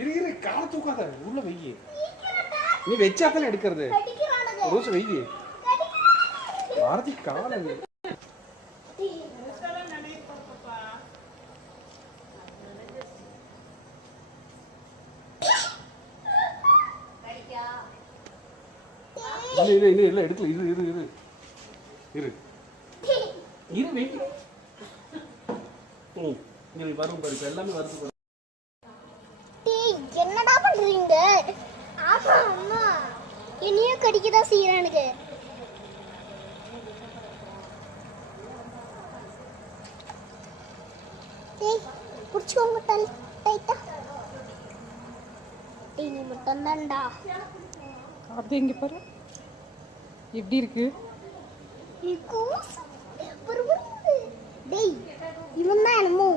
இரு கால தூக்காத உள்ள வெய்யி நீ வெச்சாத்தானே எடுக்கிறது ரோஸ் வெய்யி ஆரத்தி கால இல்ல எடுக்கல இரு வெய்யி இங்க வரும் பாரு இப்ப எல்லாமே வருது என்னடா பண்றீங்க? ஆமா அம்மா என்னையும் கடிக்கதா செய்யறானுங்க. டேய் புடிச்சுக்கோங்க டைட்டா. டேய் நீ மட்டும் தான்டா. அப்படியே இங்க பாரு எப்படி இருக்கு? டேய் இவன் தான் என்னமோ